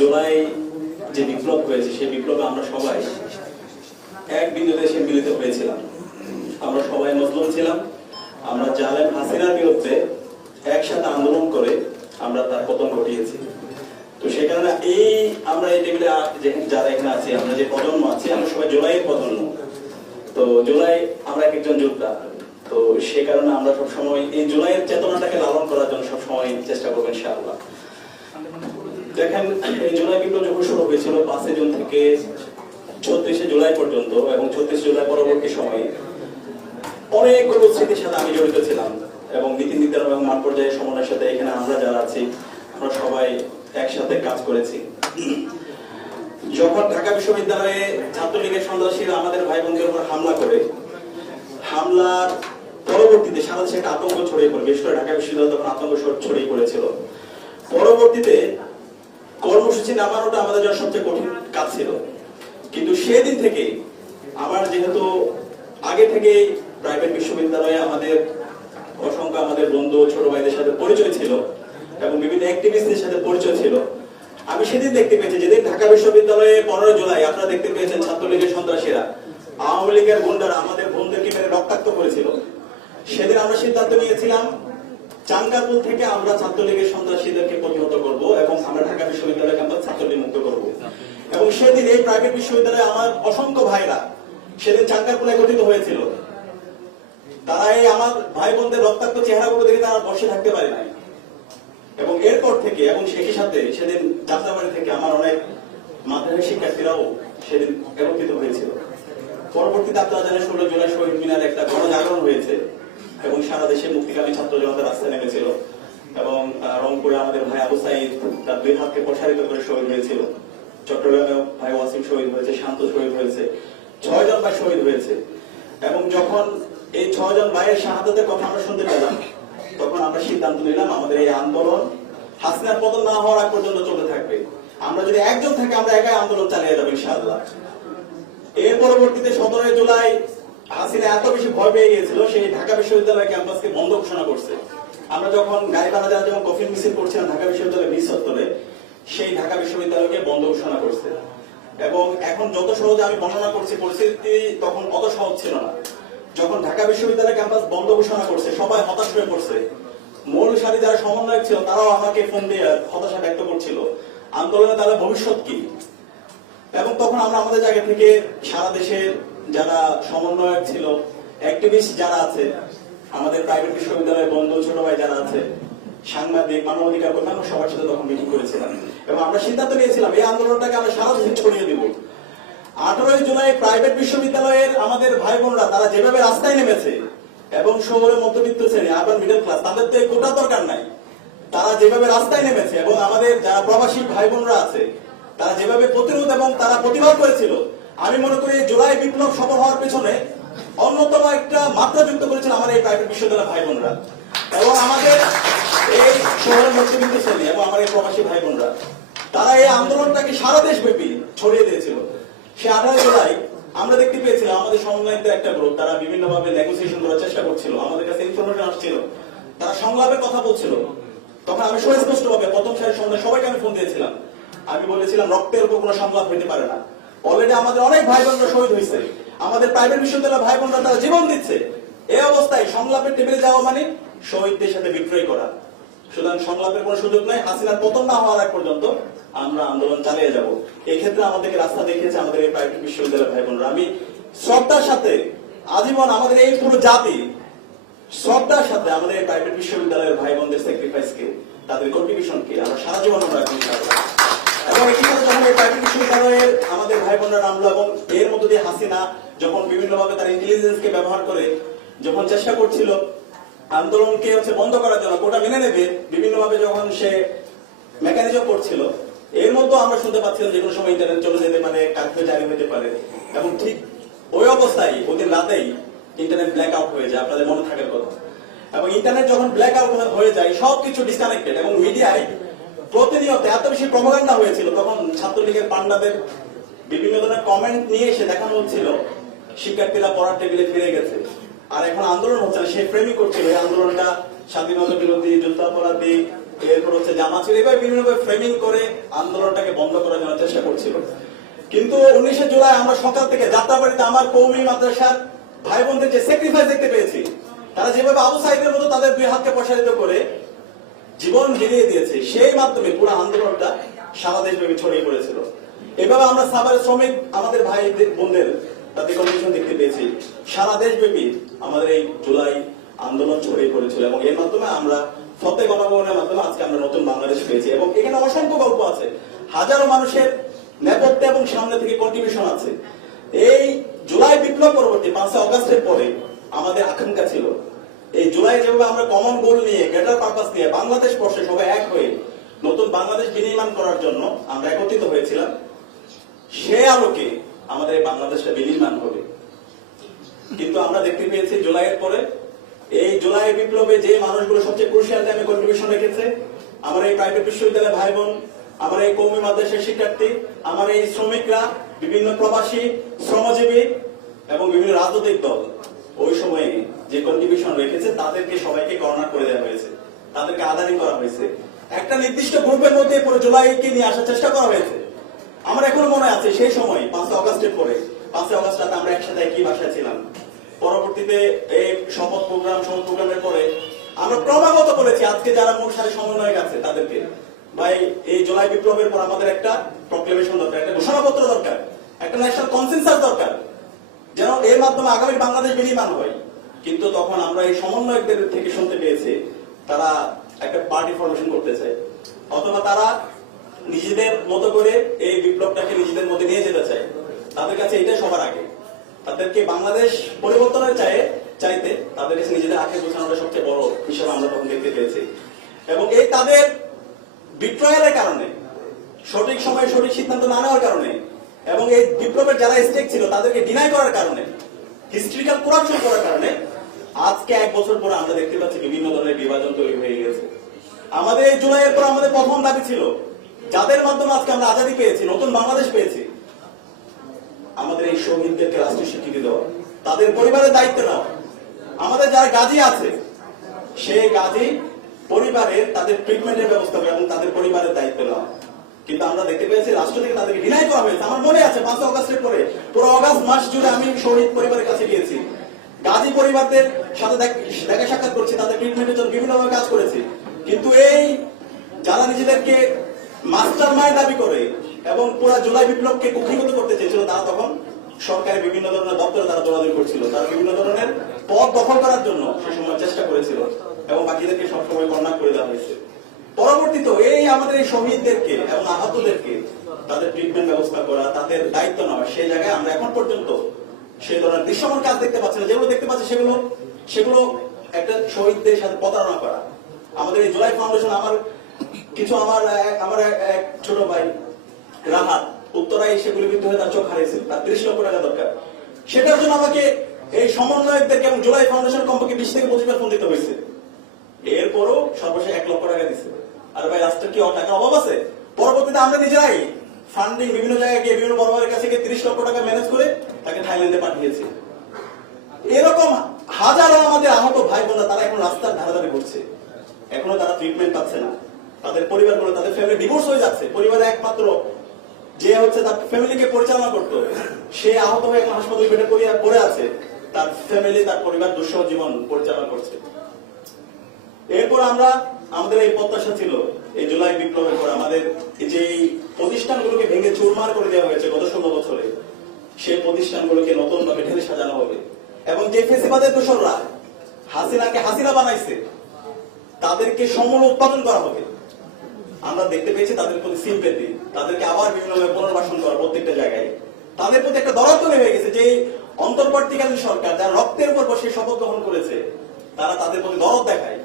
জুলাই যে বিপ্লব হয়েছে সেই বিপ্লবে আমরা সবাই এক বিন্দুতে এসে মিলিত হয়েছিলাম। আমরা সবাই মজলুম ছিলাম। আমরা জালেম হাসিনার বিরুদ্ধে একসাথে আন্দোলন করে আমরা তার পতন ঘটিয়েছি। তো সেই কারণে আমরা এই টেবিলে যারা এখানে আছি, আমরা যে প্রজন্ম আছি, আমরা সবাই জুলাইয়ের প্রজন্ম। তো জুলাই আমরা এক একজন যোদ্ধা। তো সেই কারণে আমরা সবসময় এই জুলাইয়ের চেতনাটাকে লালন করার জন্য সবসময় চেষ্টা করবো ইনশাআল্লাহ। দেখেন, এই জুলাই বিপ্লব যখন শুরু হয়েছিল 5 জুন থেকে 36 জুলাই পর্যন্ত এবং 36 জুলাই পরবর্তী সময়ে অনেকগুলো স্মৃতির সাথে আমি জড়িত ছিলাম এবং নীতি নির্ধারণ এবং মাঠ পর্যায়ে সমন্বয়ের সাথে এখানে আমরা যারা আছি আমরা সবাই একসাথে কাজ করেছি। যখন ঢাকা বিশ্ববিদ্যালয়ে ছাত্রলীগের সন্ত্রাসীরা আমাদের ভাই বোনদের উপর হামলা করে, হামলার পরবর্তীতে সারা দেশে একটা আতঙ্ক ছড়িয়ে পড়ে, বিশেষ করে ঢাকা বিশ্ববিদ্যালয়ে তখন আতঙ্ক ছড়িয়ে পড়েছিল। পরবর্তীতে কর্মসূচি নামানোটা আমাদের জন্য সবচেয়ে কঠিন কাজ ছিল, কিন্তু সেদিন থেকে আমার যেহেতু আগে থেকে প্রাইভেট বিশ্ববিদ্যালয়ে আমাদের বন্ধু ছোট ভাইদের সাথে পরিচয় ছিল এবং বিভিন্ন অ্যাক্টিভিস্টদের সাথে পরিচয় ছিল, আমি সেদিন দেখতে পেয়েছি যেদিন ঢাকা বিশ্ববিদ্যালয়ে 15 জুলাই আপনারা দেখতে পেয়েছেন ছাত্রলীগের সন্ত্রাসীরা, আওয়ামী লীগের গুন্ডারা আমাদের বোনদেরকে মেরে রক্তাক্ত করেছিল। সেদিন আমরা সিদ্ধান্ত নিয়েছিলাম চাঙ্গাপুর থেকে আমরা ছাত্রলীগের সন্ত্রাসীদেরকে প্রতিহত করব এবং আমরা ঢাকা বিশ্ববিদ্যালয় ক্যাম্পাস ছাত্রলীগ মুক্ত করব। এবং সেদিন এই প্রাইভেট বিশ্ববিদ্যালয়ে আমার অসংখ্য ভাইরা সেদিন চাঙ্গাপুরে একত্রিত হয়েছিল। তারা এই আমার ভাই বোনদের রক্তাক্ত চেহারাগুলো দেখে তারা বসে থাকতে পারে নাই। এবং এরপর থেকে এবং একই সাথে সেদিন যাত্রাবাড়ি থেকে আমার অনেক মাদ্রাসার শিক্ষার্থীরাও সেদিন একত্রিত হয়েছিল। পরবর্তীতে আপনারা জানেন 16 জুলাই শহীদ মিনারে একটা গণজাগরণ হয়েছে এবং সারা দেশে মুক্তিকামী ছাত্র জনতা রাস্তায় নেমেছিল এবং রংপুরে আমাদের ভাই আবু সাইদ তার 2 হাতকে প্রসারিত করে শহীদ হয়েছিল। চট্টগ্রামে ভাই ওয়াসিম শহীদ হয়েছে, শান্ত শহীদ হয়েছে, 6 জন ভাই শহীদ হয়েছে। এবং যখন এই 6 জন ভাইয়ের শাহাদাতের কথা আমরা শুনতে পেলাম, তখন আমরা সিদ্ধান্ত নিলাম আমাদের এই আন্দোলন হাসিনার পতন না হওয়ার আগ পর্যন্ত চলতে থাকবে। আমরা যদি একজন থাকে আমরা একাই আন্দোলন চালিয়ে যাবো ইনশাআল্লাহ। এর পরবর্তীতে 17 জুলাই হাসিনা এত বেশি ভয় পেয়ে গিয়েছিল, সেই ঢাকা বিশ্ববিদ্যালয় ক্যাম্পাসকে বন্ধ ঘোষণা করছে। আমরা যখন গাইবান্ধা যারা যখন কফিন মিছিল করছিলাম ঢাকা বিশ্ববিদ্যালয় 20 চত্বরে, সেই ঢাকা বিশ্ববিদ্যালয়কে বন্ধ ঘোষণা করছে। এবং এখন যত সহজে আমি বর্ণনা করছি, পরিস্থিতি তখন অত সহজ ছিল না। যখন ঢাকা বিশ্ববিদ্যালয় ক্যাম্পাস বন্ধ ঘোষণা করছে সবাই হতাশ হয়ে পড়ছে। মূল সারি যারা সমন্বয়ক ছিল তারাও আমাকে ফোন দিয়ে হতাশা ব্যক্ত করছিল, আন্দোলনে তাদের ভবিষ্যৎ কি। এবং তখন আমরা আমাদের জায়গা থেকে সারা দেশের যারা সমন্বয়ক ছিল, অ্যাক্টিভিস্ট যারা আছে, আমাদের প্রাইভেট বিশ্ববিদ্যালয়ের বন্ধু ছোট ভাই যারা আছে, সাংবাদিক, মানবাধিকার কর্মী, আমরা সবার সাথে তখন মিটিং করেছিলাম এবং আমরা সিদ্ধান্ত নিয়েছিলাম এই আন্দোলনটাকে আমরা সারা দেশে ছড়িয়ে দিব। 18 জুলাই প্রাইভেট বিশ্ববিদ্যালয়ের আমাদের ভাই বোনরা তারা যেভাবে রাস্তায় নেমেছে এবং শহরের মধ্যবিত্ত শ্রেণী, আরবান মিডল ক্লাস, তাদের তো এই কোটা দরকার নাই, তারা যেভাবে রাস্তায় নেমেছে এবং আমাদের যারা প্রবাসী ভাই বোনরা আছে তারা যেভাবে প্রতিরোধ এবং তারা প্রতিবাদ করেছিল, আমি মনে করি জুলাই বিপ্লব সফল হওয়ার পেছনে অন্যতম একটা মাত্রা যুক্ত করেছিল আমার এই প্রাইভেট বিশ্ববিদ্যালয়ের ভাই বোনরা এবং আমাদের এই শহরের মধ্যবিত্ত শ্রেণী এবং আমার এই প্রবাসী ভাই বোনরা, তারা এই আন্দোলনটাকে সারা দেশ ব্যাপী ছড়িয়ে দিয়েছিল। সে 18 জুলাই আমরা দেখতে পেয়েছিলাম আমাদের সমন্বয়কদের একটা গ্রুপ, তারা বিভিন্ন ভাবে নেগোসিয়েশন করার চেষ্টা করছিল, আমাদের কাছে ইনফরমেশন আসছিল, তারা সংলাপের কথা বলছিল। তখন আমি সুস্পষ্ট ভাবে প্রথম সারির সমন্বয় সবাইকে আমি ফোন দিয়েছিলাম, আমি বলেছিলাম রক্তের উপর কোনো সংলাপ হইতে পারে না। অলরেডি আমাদের অনেক ভাই বোনরা শহীদ হয়েছে, আমাদের প্রাইভেট বিশ্ববিদ্যালয়ের ভাই বোনরা তারা জীবন দিচ্ছে। এই অবস্থায় সংলাপের টেবিলে যাওয়া মানে শহীদদের সাথে বিদ্রোহী করা। সুতরাং সংলাপের কোনো সুযোগ নাই, হাসিনার পতন না হওয়ার আগ পর্যন্ত আমরা আন্দোলন চালিয়ে যাব। এই ক্ষেত্রে আমাদেরকে রাস্তা দেখিয়েছে আমাদের এই প্রাইভেট বিশ্ববিদ্যালয়ের ভাই বোনরা। আমি শ্রদ্ধার সাথে আজীবন আমাদের এই পুরো জাতি শ্রদ্ধার সাথে আমাদের এই প্রাইভেট বিশ্ববিদ্যালয়ের ভাই বোনদের স্যাক্রিফাইসকে, তাদের কন্ট্রিবিউশনকে আমরা সারা জীবন আমরা রাখি এবং এখানে যখন এই প্রাইভেট বিশ্ববিদ্যালয়ের আমাদের ভাই বোনরা নামলো এবং এর মধ্য দিয়ে হাসিনা যখন বিভিন্ন ভাবে তার ইন্টেলিজেন্সকে ব্যবহার করে যখন চেষ্টা করছিল আন্দোলনকে বন্ধ করার জন্য, কোটা মেনে নেবে, বিভিন্ন ভাবে যখন সে মেকানিজম করছিল, এর মধ্যে আমরা শুনতে পাচ্ছিলাম যে কোনো সময় ইন্টারনেট চলে যেতে পারে, কার্ফিউ জারি হতে পারে। এবং ঠিক ওই অবস্থায় ওদের রাতেই ইন্টারনেট ব্ল্যাক আউট হয়ে যায়, আপনাদের মনে থাকার কথা। এবং ইন্টারনেট যখন ব্ল্যাক আউট হয়ে যায় সবকিছু ডিসকানেক্টেড এবং মিডিয়ায় প্রতিনিয়ত এত বেশি প্রপাগান্ডা হয়েছিল, তখন ছাত্রলীগের পান্ডাদের বিভিন্ন ধরনের কমেন্ট নিয়ে এসে দেখানো হচ্ছিল শিক্ষার্থীরা পড়ার টেবিলে ফিরে গেছে আর এখন আন্দোলন হচ্ছে না, সে ফ্রেমিং করছিল এই আন্দোলনটা স্বাধীনতা বিরোধী, যুদ্ধাপরাধী, এরপর হচ্ছে জামাত ছিল, এবার বিভিন্নভাবে ফ্রেমিং করে আন্দোলনটাকে বন্ধ করার জন্য চেষ্টা করছিল। কিন্তু 19 জুলাই আমরা সকাল থেকে যাত্রাবাড়িতে আমার কওমি মাদ্রাসার ভাই বোনদের যে স্যাক্রিফাইস দেখতে পেয়েছি, তারা যেভাবে আবু সাইদের মতো তাদের দুই হাতকে প্রসারিত করে জীবন বিলিয়ে দিয়েছে, সেই মাধ্যমে পুরো আন্দোলনটা সারা দেশব্যাপী ছড়িয়ে পড়েছিল। এভাবে আমরা সাভারের শ্রমিক আমাদের ভাই বোনদের তাদের কন্ডিশন দেখতে পেয়েছি, সারা দেশব্যাপী আমাদের এই জুলাই আন্দোলন ছড়িয়ে পড়েছিল, এবং এর মাধ্যমে আমরা ফতে গণভবনের মাধ্যমে আজকে আমরা নতুন বাংলাদেশ পেয়েছি। এবং এখানে অসংখ্য গল্প আছে, হাজারো মানুষের নেপথ্যে এবং সামনে থেকে কন্ট্রিবিউশন আছে। এই জুলাই বিপ্লব পরবর্তী 5 অগাস্টের পরে আমাদের আকাঙ্ক্ষা ছিল এই জুলাই যেভাবে আমরা কমন গোল নিয়ে, গ্রেটার পারপাস নিয়ে বাংলাদেশ বর্ষে সবাই এক হয়ে নতুন বাংলাদেশ বিনির্মাণ করার জন্য আমরা একত্রিত হয়েছিলাম, সে আলোকে আমাদের এই বাংলাদেশটা বিনির্মাণ হবে। কিন্তু আমরা দেখতে পেয়েছি জুলাইয়ের পরে এই জুলাই বিপ্লবে যে মানুষগুলো সবচেয়ে ক্রুশিয়াল টাইমে কন্ট্রিবিউশন রেখেছে, আমার এই প্রাইভেট বিশ্ববিদ্যালয়ের ভাই বোন, আমার এই কওমি মাদ্রাসার শিক্ষার্থী, আমার এই শ্রমিকরা, বিভিন্ন প্রবাসী, শ্রমজীবী এবং বিভিন্ন রাজনৈতিক দল ওই সময়ে যে কন্ট্রিবিউশন রেখেছে তাদেরকে সবাইকে কর্নার করে দেওয়া হয়েছে, তাদেরকে আদানি করা হয়েছে, একটা নির্দিষ্ট গ্রুপের মধ্যে পুরো জুলাইকে নিয়ে আসার চেষ্টা করা হয়েছে। আমার এখনো মনে আছে সেই সময় 5 অগাস্টের পরে, 5 অগাস্ট রাতে আমরা একসাথে একই বাসায় ছিলাম। পরবর্তীতে এই শপথ প্রোগ্রামের পরে আমরা ক্রমাগত বলেছি আজকে যারা মূল সারি সমন্বয়ক আছে তাদেরকে, ভাই এই জুলাই বিপ্লবের পর আমাদের একটা প্রক্লেমেশন দরকার, একটা ঘোষণাপত্র দরকার, একটা ন্যাশনাল কনসেনসাস দরকার, যেন এর মাধ্যমে আগামী বাংলাদেশ বিনির্মাণ হয়। কিন্তু তখন আমরা এই সমন্বয়কদের থেকে শুনতে পেয়েছি তারা একটা পার্টি ফরমেশন করতে চায়, অথবা তারা নিজেদের মতো করে এই বিপ্লবটাকে নিজেদের মধ্যে নিয়ে যেতে চায়। তাদের কাছে এটাই সবার আগে, তাদেরকে বাংলাদেশ পরিবর্তনের চাইতে তাদের কাছে নিজেদের আখে গোছানোটা সবচেয়ে বড় হিসাবে আমরা তখন দেখতে পেয়েছি। এবং এই তাদের বিট্রয়ালের কারণে, সঠিক সময়ে সঠিক সিদ্ধান্ত না নেওয়ার কারণে, এবং এই বিপ্লবের যারা স্টেক ছিল তাদেরকে ডিনাই করার কারণে, হিস্ট্রিক্যাল করাপশন করার কারণে আজকে 1 বছর পরে আমরা দেখতে পাচ্ছি বিভিন্ন ধরনের বিভাজন তৈরি হয়ে গেছে। আমাদের এই জুলাইয়ের পর আমাদের প্রথম দাবি ছিল যাদের মাধ্যমে আজকে আমরা আজাদী পেয়েছি, নতুন বাংলাদেশ পেয়েছি, আমাদের এই শহীদদেরকে রাষ্ট্রীয় স্বীকৃতি দেওয়া, তাদের পরিবারের দায়িত্ব নেওয়া। আমাদের যারা গাজী আছে সেই গাজী পরিবারের তাদের ট্রিটমেন্টের ব্যবস্থা করা এবং তাদের পরিবারের দায়িত্ব নেওয়া। কিন্তু আমরা দেখতে পেয়েছি রাষ্ট্র থেকে তাদেরকে ডিনাই করা হয়েছে। আমার মনে আছে 5 অগাস্টের পরে পুরো অগাস্ট মাস জুড়ে আমি শহীদ পরিবারের কাছে গিয়েছি, গাজী পরিবারদের সাথে দেখা সাক্ষাৎ করছি, তাদের ট্রিটমেন্টের জন্য বিভিন্নভাবে কাজ করেছি। কিন্তু এই যারা নিজেদেরকে মাস্টার মাইন্ড দাবি করে এবং পুরো জুলাই বিপ্লবকে কুক্ষিগত করতে চেয়েছিল, তারা তখন সরকারের বিভিন্ন ধরনের দপ্তরে তারা দৌড়াদৌড়ি করছিল, তারা বিভিন্ন ধরনের পদ দখল করার জন্য সে সময় চেষ্টা করেছিল এবং বাকিদেরকে সবসময় কর্নার করে দেওয়া হয়েছে। পরবর্তীতে এই আমাদের এই শহীদদেরকে এবং আহতদেরকে তাদের ট্রিটমেন্ট ব্যবস্থা করা, তাদের দায়িত্ব নেওয়া, সেই জায়গায় আমরা এখন পর্যন্ত সেই ধরনের দৃশ্যমান কাজ দেখতে পাচ্ছি না। যেগুলো দেখতে পাচ্ছি সেগুলো একটা শহীদদের সাথে প্রতারণা করা। আমাদের এই জুলাই ফাউন্ডেশন আমার এক ছোট ভাই রাহাত উত্তরায় সেগুলি বিরুদ্ধে হয়ে তার চোখ হারিয়েছে, তার 30 লক্ষ টাকা দরকার। সেটার জন্য আমাকে এই সমন্বয়কদেরকে এবং জুলাই ফাউন্ডেশন কমপক্ষে 20 থেকে 25 বার ফোন দিতে হয়েছে। এরপরও সর্বশেষ 1 লক্ষ টাকা দিচ্ছে। আর ভাই রাষ্ট্রের কি টাকার অভাব আছে? পরবর্তীতে আমরা নিজেরাই ফান্ডিং বিভিন্ন জায়গায় গিয়ে বিভিন্ন বড় বড়ের কাছে গিয়ে 30 লক্ষ টাকা ম্যানেজ করে তাকে থাইল্যান্ডে পাঠিয়েছি। এরকম হাজারো আমাদের আহত ভাই বোনরা তারা এখন রাস্তার ধারাধারি করছে, এখনো তারা ট্রিটমেন্ট পাচ্ছে না। তাদের পরিবারগুলো, তাদের ফ্যামিলি ডিভোর্স হয়ে যাচ্ছে। পরিবারে একমাত্র যে হচ্ছে তার ফ্যামিলিকে পরিচালনা করতো সে আহত হয়ে এখন হাসপাতালে বেডে পড়ে আছে, তার ফ্যামিলি, তার পরিবার দুঃসহ জীবন পরিচালনা করছে। এরপর আমাদের এই প্রত্যাশা ছিল এই জুলাই বিপ্লবের পর আমাদের যে প্রতিষ্ঠানগুলোকে ভেঙে চুরমার করে দেওয়া হয়েছে গত 16 বছরে, সেই প্রতিষ্ঠানগুলোকে নতুন ভাবে ঢেলে সাজানো হবে এবং যে ফেসিবাদের দোসররা হাসিনাকে হাসিনা বানাইছে তাদেরকে সমূল উৎপাদন করা হবে। আমরা দেখতে পেয়েছি তাদের প্রতি সিম্পেথি, তাদেরকে আবার বিভিন্নভাবে পুনর্বাসন করা প্রত্যেকটা জায়গায়। তাদের প্রতি একটা দরদ তৈরি হয়ে গেছে যে অন্তর্বর্তীকালীন সরকার যারা রক্তের উপর বসে শপথ গ্রহণ করেছে তারা তাদের প্রতি দরদ দেখায়।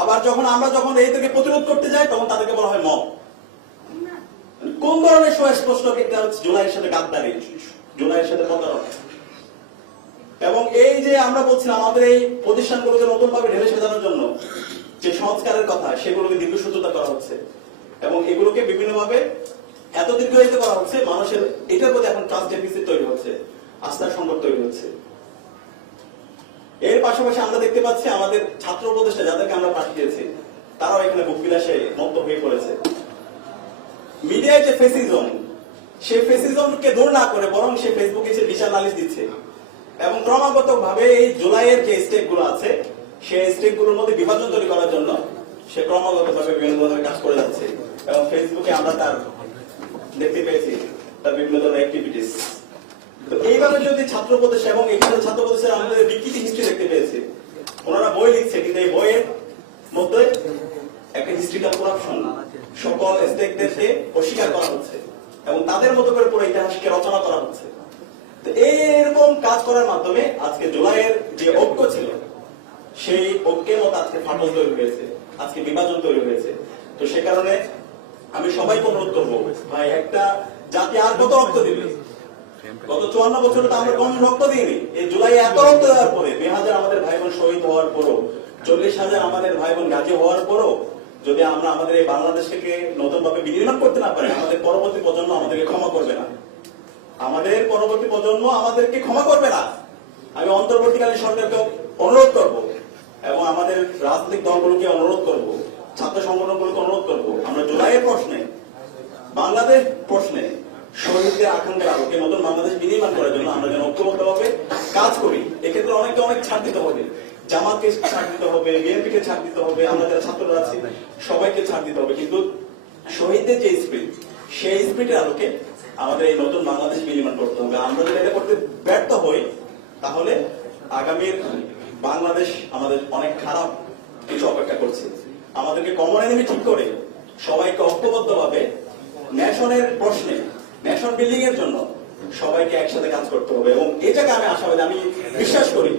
আবার আমরা যখন এইদেরকে প্রতিরোধ করতে যাই তখন তাদেরকে বলা হয় মব। কোন ধরনের সুস্পষ্ট একটা জুলাইয়ের সাথে গাদ্দারি, জুলাইয়ের সাথে প্রতারণা। এবং এই যে আমরা বলছিলাম আমাদের এই প্রতিষ্ঠানগুলোকে নতুন ভাবে ঢেলে সাজানোর জন্য যে সংস্কারের কথা, সেগুলোকে দীর্ঘসূত্রতা করা হচ্ছে এবং এগুলোকে বিভিন্নভাবে এত দীর্ঘায়িত করা হচ্ছে, মানুষের এটার প্রতি এখন ট্রাস্ট ডেফিসিট তৈরি হচ্ছে, আস্থার সংকট তৈরি হচ্ছে। এর পাশাপাশি আমরা দেখতে পাচ্ছি আমাদের ছাত্র উপদেষ্টা যাদেরকে আমরা পাঠিয়েছি তারাও এখানে বুক বিলাসে মত্ত হয়ে পড়েছে। মিডিয়ায় যে ফেসিজম, সে ফেসিজমকে দূর না করে বরং সে ফেসবুকে এসে বিশাল নালিশ দিচ্ছে এবং ক্রমাগত ভাবে এই জুলাইয়ের যে স্টেপ গুলো আছে সেই স্টেপ গুলোর মধ্যে বিভাজন তৈরি করার জন্য সে ক্রমাগত ভাবে বিভিন্ন ধরনের কাজ করে যাচ্ছে এবং ফেসবুকে আমরা তার দেখতে পেয়েছি তার বিভিন্ন ধরনের অ্যাক্টিভিটিস। তো এইভাবে যদি ছাত্র প্রদেশ এবং এখানে ছাত্র প্রদেশের আমাদের বিকৃতি হিস্ট্রি দেখতে পেয়েছি, ওনারা বই লিখছে কিন্তু এই বইয়ের মধ্যে একটা হিস্ট্রিক্যাল করাপশন সকল স্টেকদেরকে অস্বীকার করা হচ্ছে এবং তাদের মতো করে পুরো ইতিহাসকে রচনা করা হচ্ছে। তো এইরকম কাজ করার মাধ্যমে আজকে জুলাইয়ের যে ঐক্য ছিল সেই ঐক্যের মতো আজকে ফাটল তৈরি হয়েছে, আজকে বিভাজন তৈরি হয়েছে। তো সে কারণে আমি সবাইকে অনুরোধ করবো, ভাই একটা জাতি আর কত রক্ত দিবে? গত 54 বছরে তো আমরা কম রক্ত দিইনি। এই জুলাই এত রক্ত দেওয়ার পরে 2000 আমাদের ভাই বোন শহীদ হওয়ার পরও, 40,000 আমাদের ভাই বোন গাজী হওয়ার পরও যদি আমরা আমাদের এই বাংলাদেশকে নতুন ভাবে বিনির্মাণ করতে না পারি, আমাদের পরবর্তী প্রজন্ম আমাদেরকে ক্ষমা করবে না। আমাদের পরবর্তী প্রজন্ম আমাদেরকে ক্ষমা করবে না। আমি অন্তর্বর্তীকালীন সরকারকে অনুরোধ করব এবং আমাদের রাজনৈতিক দলগুলোকে অনুরোধ করব, ছাত্র সংগঠনগুলোকে অনুরোধ করব, আমরা জুলাইয়ের প্রশ্নে, বাংলাদেশ প্রশ্নে শহীদদের আকাঙ্ক্ষার আলোকে নতুন বাংলাদেশ বিনির্মাণ করার জন্য আমরা যেন ঐক্যবদ্ধভাবে কাজ করি। এক্ষেত্রে অনেককে অনেক ছাড় দিতে হবে, জামাতকে ছাড় দিতে হবে, বিএনপিকে ছাড় দিতে হবে, আমরা যারা ছাত্ররা আছি সবাইকে ছাড় দিতে হবে, কিন্তু শহীদদের যে স্পিরিট সেই স্পিরিটের আলোকে আমাদের এই নতুন বাংলাদেশ বিনির্মাণ করতে হবে। আমরা যদি এটা করতে ব্যর্থ হই তাহলে আগামীর বাংলাদেশ আমাদের অনেক খারাপ কিছু অপেক্ষা করছে। আমাদেরকে কমন এনিমি ঠিক করে সবাইকে ঐক্যবদ্ধভাবে ন্যাশনের প্রশ্নে, ন্যাশন বিল্ডিং এর জন্য সবাইকে একসাথে কাজ করতে হবে এবং এটাকে আমি আশাবাদী, আমি বিশ্বাস করি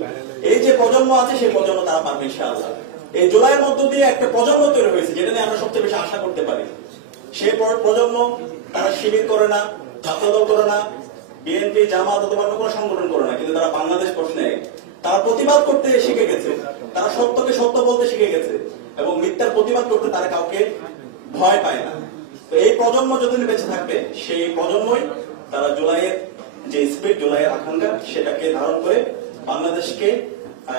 এই যে প্রজন্ম আছে সেই প্রজন্ম তারা পারবে ইনশাআল্লাহ। এই জুলাইয়ের মধ্য দিয়ে একটা প্রজন্ম তৈরি হয়েছে যেটা নিয়ে আমরা সবচেয়ে বেশি আশা করতে পারি। সেই প্রজন্ম তারা শিবির করে না, ছাত্রদল করে না, বিএনপি জামাত অথবা কোনো সংগঠন করে না, কিন্তু তারা বাংলাদেশ প্রশ্নে তারা প্রতিবাদ করতে শিখে গেছে, তারা সত্যকে সত্য বলতে শিখে গেছে এবং মিথ্যার প্রতিবাদ করতে তারা কাউকে ভয় পায় না। তো এই প্রজন্ম যদি বেঁচে থাকবে সেই প্রজন্মই তারা জুলাইয়ের যে স্পিরিট, জুলাইয়ের আকাঙ্ক্ষা সেটাকে ধারণ করে বাংলাদেশকে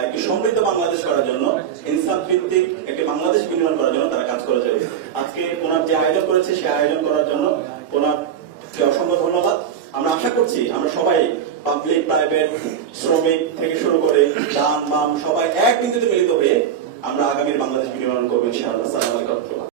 একটি সমৃদ্ধ বাংলাদেশ করার জন্য, ইনসাফ ভিত্তিক একটি বাংলাদেশ বিনির্মাণ করার জন্য তারা কাজ করে যাবে। আজকে ওনার যে আয়োজন করেছে সেই আয়োজন করার জন্য ওনাকে অসংখ্য ধন্যবাদ। আমরা আশা করছি আমরা সবাই পাবলিক, প্রাইভেট, শ্রমিক থেকে শুরু করে ডান বাম সবাই এক বিন্দুতে মিলিত হয়ে আমরা আগামীর বাংলাদেশ বিনির্মাণ করবো ইনশাআল্লাহ। আসসালামু আলাইকুম।